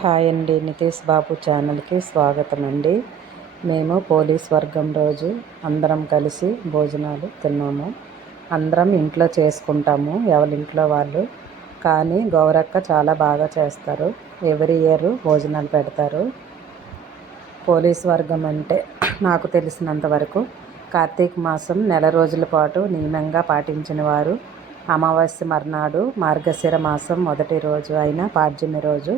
Hi అండి, నితీష్ బాబు ఛానల్కి స్వాగతం అండి. మేము పోలీస్ వర్గం రోజు అందరం కలిసి భోజనాలు తిన్నాము. అందరం ఇంట్లో చేసుకుంటాము, ఎవరింట్లో వాళ్ళు. కానీ గౌరక్క చాలా బాగా చేస్తారు. ఎవ్రీ ఇయర్ భోజనాలు పెడతారు. పోలీస్ వర్గం అంటే నాకు తెలిసినంత వరకు కార్తీక మాసం నెల రోజుల పాటు నియమంగా పాటించిన వారు అమావాస్య మర్నాడు మార్గశిర మాసం మొదటి రోజు అయిన పాడ్యమి రోజు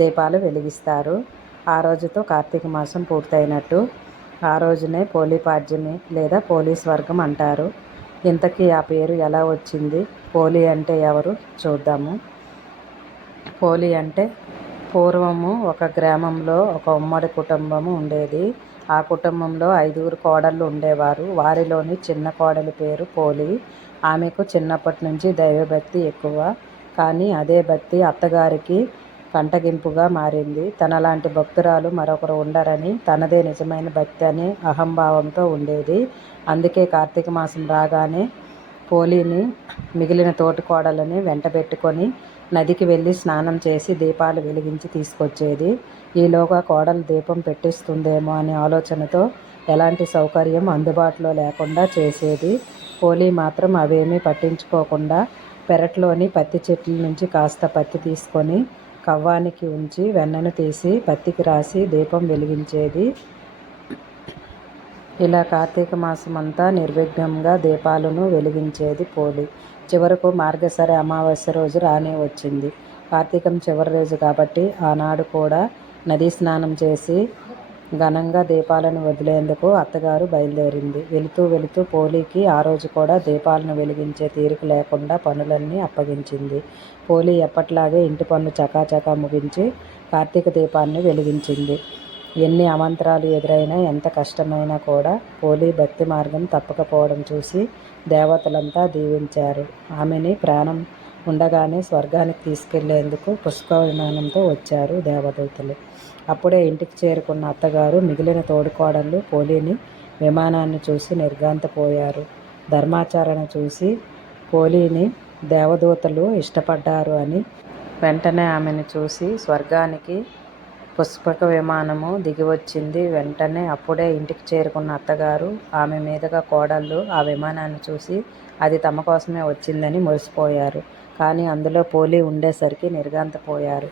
దీపాలు వెలిగిస్తారు. ఆ రోజుతో కార్తీక మాసం పూర్తయినట్టు. ఆ రోజునే పోలీపాడ్యమి లేదా పోలీస్ వర్గం అంటారు. ఇంతకీ ఆ పేరు ఎలా వచ్చింది, పోలీ అంటే ఎవరు చూద్దాము. పోలీ అంటే పూర్వము ఒక గ్రామంలో ఒక ఉమ్మడి కుటుంబము ఉండేది. ఆ కుటుంబంలో 5 కోడళ్ళు ఉండేవారు. వారిలోని చిన్న కోడలి పేరు పోలి. ఆమెకు చిన్నప్పటి నుంచి దైవభక్తి ఎక్కువ. కానీ అదే భక్తి అత్తగారికి కంటగింపుగా మారింది. తనలాంటి భక్తురాలు మరొకరు ఉండరని, తనదే నిజమైన భక్తి అనే అహంభావంతో ఉండేది. అందుకే కార్తీక మాసం రాగానే పోలిని మిగిలిన తోటి కోడలని వెంటబెట్టుకొని నదికి వెళ్ళి స్నానం చేసి దీపాలు వెలిగించి తీసుకొచ్చేది. ఈలోగా కోడలు దీపం పెట్టిస్తుందేమో అనే ఆలోచనతో ఎలాంటి సౌకర్యం అందుబాటులో లేకుండా చేసేది. పోలి మాత్రం అవేమీ పట్టించుకోకుండా పెరట్లోని పత్తి చెట్ల నుంచి కాస్త పత్తి తీసుకొని కవ్వానికి ఉంచి వెన్నను తీసి పత్తికి రాసి దీపం వెలిగించేది. ఇలా కార్తీక మాసం అంతా నిర్విఘ్నంగా దీపాలను వెలిగించేది పోలి. చివరకు మార్గశిర అమావాస్య రోజు రానే వచ్చింది. కార్తీకం చివరి రోజు కాబట్టి ఆనాడు కూడా నదీ స్నానం చేసి ఘనంగా దీపాలను వదిలేందుకు అత్తగారు బయలుదేరింది. వెళుతూ పోలీకి ఆ రోజు కూడా దీపాలను వెలిగించే తీరిక లేకుండా పనులన్నీ అప్పగించింది. పోలి ఎప్పట్లాగే ఇంటి పనులు చకాచకా ముగించి కార్తీక దీపాన్ని వెలిగించింది. ఎన్ని అవాంతరాలు ఎదురైనా, ఎంత కష్టమైనా కూడా పోలి భక్తి మార్గం తప్పకపోవడం చూసి దేవతలంతా దీవించారు. ఆమెని ప్రాణం ఉండగానే స్వర్గానికి తీసుకెళ్లేందుకు పుష్ప విమానంతో వచ్చారు దేవదూతలు. అప్పుడే ఇంటికి చేరుకున్న అత్తగారు మిగిలిన తోడికోడళ్ళు పోలిని విమానాన్ని చూసి నిర్ఘాంతపోయారు. ధర్మాచరణ చూసి పోలిని దేవదూతలు ఇష్టపడ్డారు అని వెంటనే ఆమెను చూసి స్వర్గానికి పుష్పక విమానము దిగివచ్చింది. వెంటనే అప్పుడే ఇంటికి చేరుకున్న అత్తగారు, ఆమె మీదుగా కోడళ్ళు ఆ విమానాన్ని చూసి అది తమ కోసమే వచ్చిందని మురిసిపోయారు. కానీ అందులో పోలి ఉండేసరికి నిర్ఘాంతపోయారు.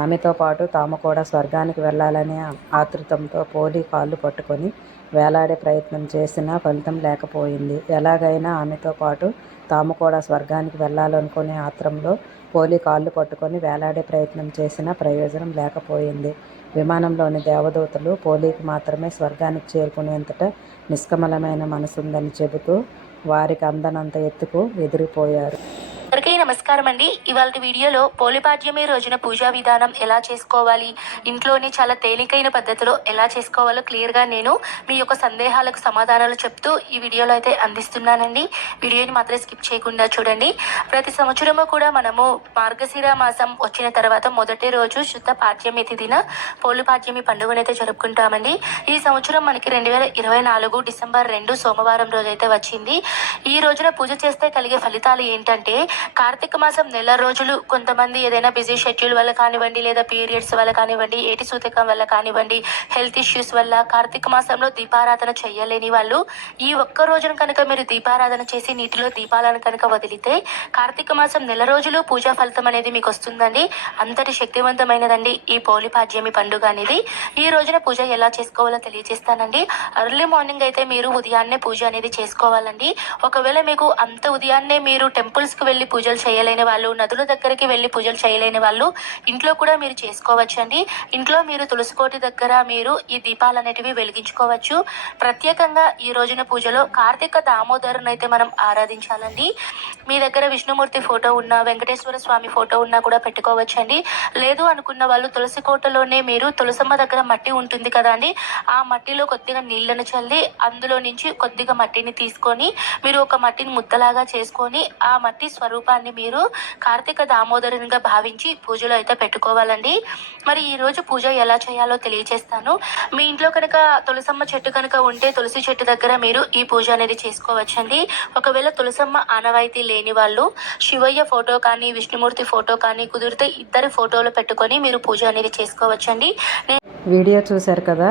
ఆమెతో పాటు తాము కూడా స్వర్గానికి వెళ్ళాలనే ఆతృతంతో పోలి కాళ్ళు పట్టుకొని వేలాడే ప్రయత్నం చేసినా ఫలితం లేకపోయింది. ఎలాగైనా ఆమెతో పాటు తాము కూడా స్వర్గానికి వెళ్ళాలనుకునే ఆత్రంలో పోలి కాళ్ళు పట్టుకొని వేలాడే ప్రయత్నం చేసినా ప్రయోజనం లేకపోయింది. విమానంలోని దేవదూతలు పోలికి మాత్రమే స్వర్గానికి చేరుకునేంతట నిష్కమలమైన మనసుందని చెబుతూ వారికి అందనంత ఎత్తుకు ఎదిరిపోయారు. అందరికీ నమస్కారం అండి. ఇవాళ వీడియోలో పోలిపాడ్యమి రోజున పూజా విధానం ఎలా చేసుకోవాలి, ఇంట్లోనే చాలా తేలికైన పద్ధతిలో ఎలా చేసుకోవాలో క్లియర్గా నేను మీ యొక్క సందేహాలకు సమాధానాలు చెప్తూ ఈ వీడియోలో అయితే అందిస్తున్నానండి. వీడియోని మాత్రం స్కిప్ చేయకుండా చూడండి. ప్రతి సంవత్సరము కూడా మనము మార్గశిర మాసం వచ్చిన తర్వాత మొదటి రోజు శుద్ధ పాడ్యమి తిథిన పోలిపాడ్యమి పండుగనైతే జరుపుకుంటామండి. ఈ సంవత్సరం మనకి 2024 డిసెంబర్ 2 సోమవారం రోజు అయితే వచ్చింది. ఈ రోజున పూజ చేస్తే కలిగే ఫలితాలు ఏంటంటే, కార్తీక మాసం నెల రోజులు కొంతమంది ఏదైనా బిజీ షెడ్యూల్ వల్ల కానివ్వండి, లేదా పీరియడ్స్ వల్ల కానివ్వండి, ఏటి సూతకం వల్ల కానివ్వండి, హెల్త్ ఇష్యూస్ వల్ల కార్తీక మాసంలో దీపారాధన చేయలేని వాళ్ళు ఈ ఒక్క రోజున కనుక మీరు దీపారాధన చేసి నీటిలో దీపాలను కనుక వదిలితే కార్తీక మాసం నెల రోజులు పూజా ఫలితం అనేది మీకు వస్తుందండి. అంతటి శక్తివంతమైనదండి ఈ పోలిపాడ్యమి పండుగ అనేది. ఈ రోజున పూజ ఎలా చేసుకోవాలో తెలియజేస్తానండి. ఎర్లీ మార్నింగ్ అయితే మీరు ఉదయాన్నే పూజ అనేది చేసుకోవాలండి. ఒకవేళ మీకు అంత ఉదయాన్నే మీరు టెంపుల్స్కి వెళ్ళి పూజలు చేయలేని వాళ్ళు, నదుల దగ్గరికి వెళ్ళి పూజలు చేయలేని వాళ్ళు ఇంట్లో కూడా మీరు చేసుకోవచ్చండి. ఇంట్లో మీరు తులసికోటి దగ్గర మీరు ఈ దీపాలు అనేటివి వెలిగించుకోవచ్చు. ప్రత్యేకంగా ఈ రోజున పూజలో కార్తీక దామోదరుని అయితే మనం ఆరాధించాలండి. మీ దగ్గర విష్ణుమూర్తి ఫోటో ఉన్నా, వెంకటేశ్వర స్వామి ఫోటో ఉన్నా కూడా పెట్టుకోవచ్చండి. లేదు అనుకున్న వాళ్ళు తులసి కోటలోనే మీరు తులసమ్మ దగ్గర మట్టి ఉంటుంది కదా అండి, ఆ మట్టిలో కొద్దిగా నీళ్లను చల్లి అందులో నుంచి కొద్దిగా మట్టిని తీసుకొని మీరు ఒక మట్టిని ముద్దలాగా చేసుకొని ఆ మట్టి స్వరూపాన్ని శివలింగాన్ని మీరు కార్తీక దామోదరునిగా భావించి పూజలో అయితే పెట్టుకోవాలండి. మరి ఈరోజు పూజ ఎలా చేయాలో తెలియజేస్తాను. మీ ఇంట్లో కనుక తులసమ్మ చెట్టు కనుక ఉంటే తులసి చెట్టు దగ్గర మీరు ఈ పూజ అనేది చేసుకోవచ్చండి. ఒకవేళ తులసమ్మ ఆనవాయితీ లేని వాళ్ళు శివయ్య ఫోటో కానీ విష్ణుమూర్తి ఫోటో కానీ కుదిరితే ఇద్దరి ఫోటోలు పెట్టుకొని మీరు పూజ అనేది చేసుకోవచ్చండి. వీడియో చూశారు కదా,